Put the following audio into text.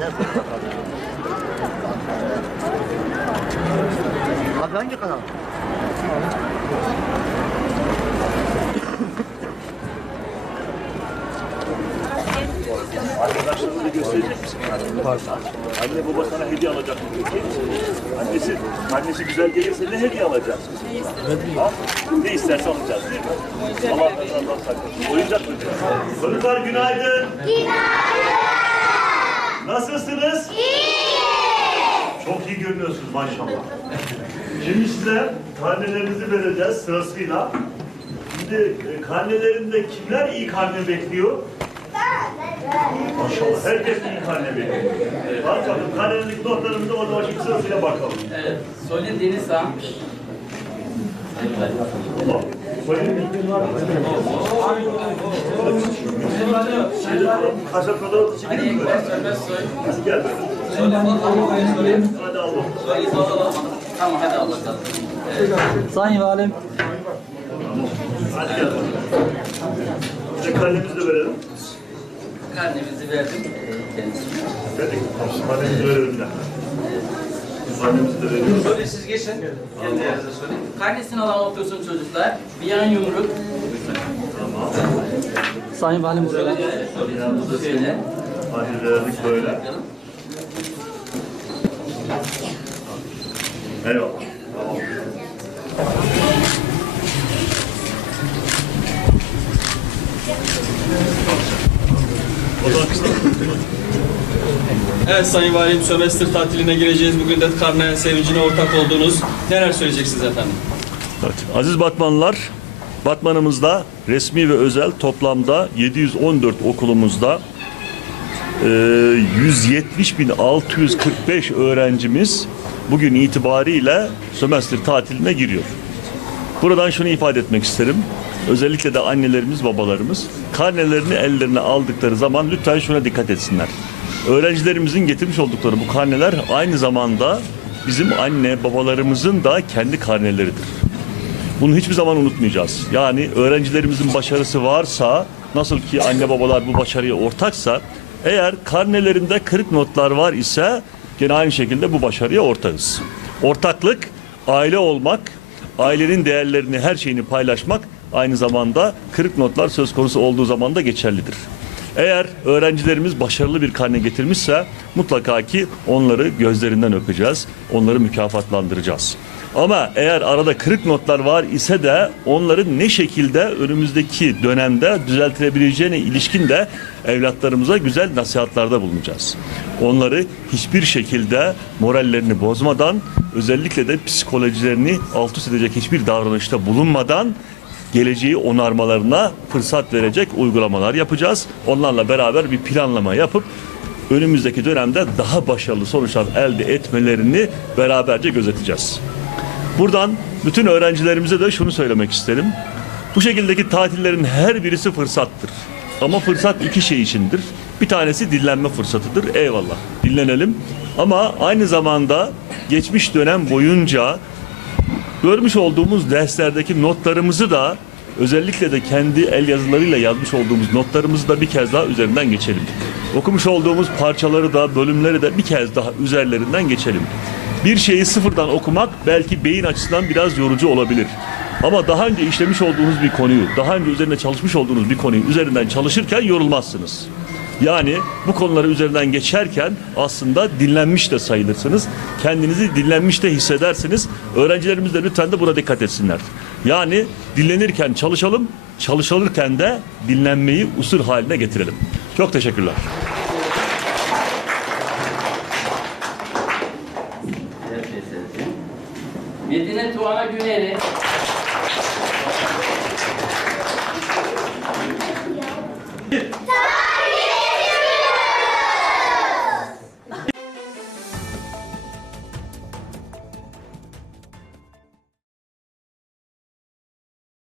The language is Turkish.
tane koy bakalım. Abi hangi kanal? Arkadaşlarına gösterecek misin? Anne baba sana hediye alacak mı peki? Annesi, annesi güzel gelirse ne hediye alacaksın? Ha? Ne isterse alacağız değil mi? Allah Allah saklasın. Oyuncak mı? Çocuklar günaydın. Günaydın. Nasılsınız? İyi. Çok iyi görünüyorsunuz maşallah. Şimdi size karnelerinizi vereceğiz sırasıyla. Şimdi e, karnelerinde kimler iyi karne bekliyor? Maşallah herkes iyi karne bekliyor. Bak bakalım karnelerindeki notlarımızı orada başka sırasıyla bakalım. Evet. Solin Deniz Sağ. Bak, Söyleyeyim mi? Şeyde kasa kadar da çekelim mi? Gel. Hadi Allah. Tamam hadi. Sayın Valim, Hadi gel. De verelim. Karnemizi verdim kendisine. Verdik. Karnemizi verelim de. Karnemizi de verelim. Solin siz geçin. Kendi yerinize Solin. Karnesini alan otursun çocuklar. Bir yan yumruk. Sayın Valim Şöyle. Şöyle. Hadi verdik böyle. Eyvallah. Tamam. O zaman kısa. Evet Sayın Valim, sömestr tatiline gireceğiz. Bugün de karne sevincine ortak oldunuz. Neler söyleyeceksiniz efendim? Evet. Aziz Batmanlılar, Batmanımızda resmi ve özel toplamda 714 okulumuzda e, 170.645 öğrencimiz bugün itibariyle sömestr tatiline giriyor. Buradan şunu ifade etmek isterim. Özellikle de annelerimiz, babalarımız karnelerini ellerine aldıkları zaman lütfen şuna dikkat etsinler. Öğrencilerimizin getirmiş oldukları bu karneler aynı zamanda bizim anne babalarımızın da kendi karneleridir. Bunu hiçbir zaman unutmayacağız. Yani öğrencilerimizin başarısı varsa, nasıl ki anne babalar bu başarıya ortaksa, eğer karnelerinde kırık notlar var ise gene aynı şekilde bu başarıya ortağız. Ortaklık, aile olmak, ailenin değerlerini, her şeyini paylaşmak aynı zamanda kırık notlar söz konusu olduğu zaman da geçerlidir. Eğer öğrencilerimiz başarılı bir karne getirmişse mutlaka ki onları gözlerinden öpeceğiz, onları mükafatlandıracağız. Ama eğer arada kırık notlar var ise de onların ne şekilde önümüzdeki dönemde düzeltilebileceğine ilişkin de evlatlarımıza güzel nasihatlarda bulunacağız. Onları hiçbir şekilde morallerini bozmadan özellikle de psikolojilerini alt üst edecek hiçbir davranışta bulunmadan geleceği onarmalarına fırsat verecek uygulamalar yapacağız. Onlarla beraber bir planlama yapıp önümüzdeki dönemde daha başarılı sonuçlar elde etmelerini beraberce gözeteceğiz. Buradan bütün öğrencilerimize de şunu söylemek isterim. Bu şekildeki tatillerin her birisi fırsattır. Ama fırsat iki şey içindir. Bir tanesi dinlenme fırsatıdır. Eyvallah. Dinlenelim. Ama aynı zamanda geçmiş dönem boyunca görmüş olduğumuz derslerdeki notlarımızı da özellikle de kendi el yazılarıyla yazmış olduğumuz notlarımızı da bir kez daha üzerinden geçelim. Okumuş olduğumuz parçaları da bölümleri de bir kez daha üzerlerinden geçelim. Bir şeyi sıfırdan okumak belki beyin açısından biraz yorucu olabilir. Ama daha önce işlemiş olduğunuz bir konuyu, daha önce üzerine çalışmış olduğunuz bir konuyu üzerinden çalışırken yorulmazsınız. Yani bu konuları üzerinden geçerken aslında dinlenmiş de sayılırsınız. Kendinizi dinlenmiş de hissedersiniz. Öğrencilerimiz de lütfen de buna dikkat etsinler. Yani dinlenirken çalışalım, çalışılırken de dinlenmeyi usul haline getirelim. Çok teşekkürler. Medine Tuana Güneri.